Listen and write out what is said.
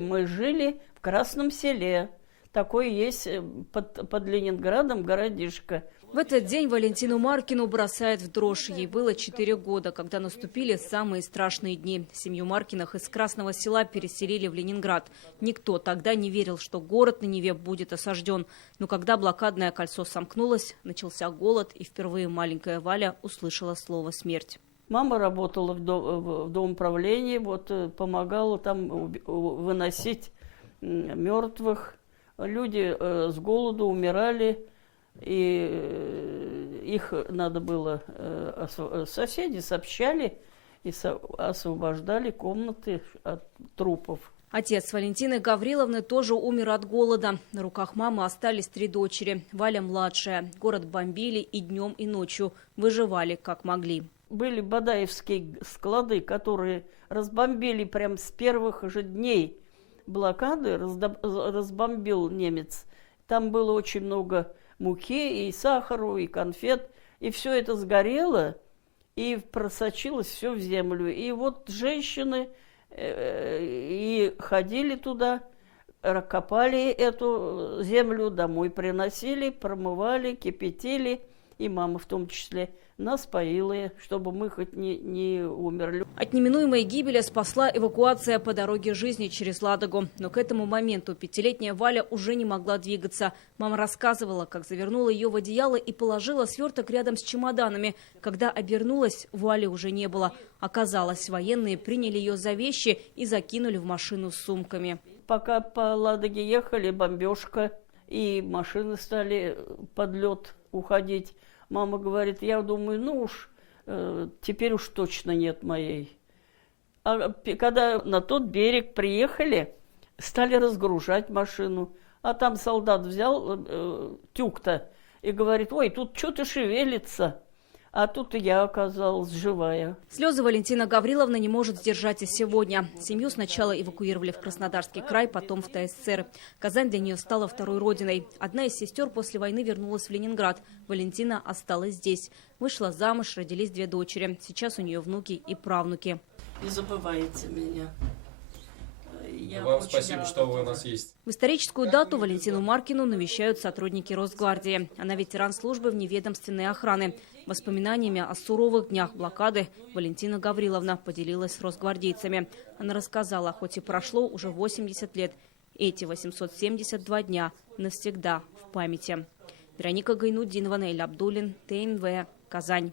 Мы жили в Красном Селе. Такой есть под Ленинградом городишко. В этот день Валентину Маркину бросает в дрожь. Ей было 4 года, когда наступили самые страшные дни. Семью Маркиных из Красного Села переселили в Ленинград. Никто тогда не верил, что город на Неве будет осажден. Но когда блокадное кольцо сомкнулось, начался голод, и впервые маленькая Валя услышала слово «смерть». Мама работала в домоуправлении, помогала там выносить мертвых. Люди с голоду умирали, и их надо было... Соседи сообщали и освобождали комнаты от трупов. Отец Валентины Гавриловны тоже умер от голода. На руках мамы остались 3 дочери. Валя младшая. Город бомбили и днем, и ночью. Выживали как могли. Были бадаевские склады, которые разбомбили прямо с первых же дней блокады, разбомбил немец. Там было очень много муки, и сахару, и конфет. И все это сгорело, и просочилось все в землю. И вот женщины и ходили туда, копали эту землю, домой приносили, промывали, кипятили, и мама в том числе. Нас поила, чтобы мы хоть не умерли. От неминуемой гибели спасла эвакуация по дороге жизни через Ладогу. Но к этому моменту 5-летняя Валя уже не могла двигаться. Мама рассказывала, как завернула ее в одеяло и положила сверток рядом с чемоданами. Когда обернулась, Вали уже не было. Оказалось, военные приняли ее за вещи и закинули в машину с сумками. Пока по Ладоге ехали, бомбежка, и машины стали под лед уходить. Мама говорит, я думаю, теперь уж точно нет моей. А когда на тот берег приехали, стали разгружать машину. А там солдат взял тюк-то и говорит, ой, тут что-то шевелится. А тут и я оказалась живая. Слезы Валентина Гавриловна не может сдержать и сегодня. Семью сначала эвакуировали в Краснодарский край, потом в ТССР. Казань для нее стала второй родиной. Одна из сестер после войны вернулась в Ленинград. Валентина осталась здесь. Вышла замуж, родились 2 дочери. Сейчас у нее внуки и правнуки. Не забывайте меня. Вам спасибо, что вы у нас есть. В историческую дату Валентину Маркину навещают сотрудники Росгвардии. Она ветеран службы вневедомственной охраны. Воспоминаниями о суровых днях блокады Валентина Гавриловна поделилась с росгвардейцами. Она рассказала, хоть и прошло уже 80 лет, эти 872 дня навсегда в памяти. Вероника Гайнутдинова, Наиль Абдуллин, ТНВ, Казань.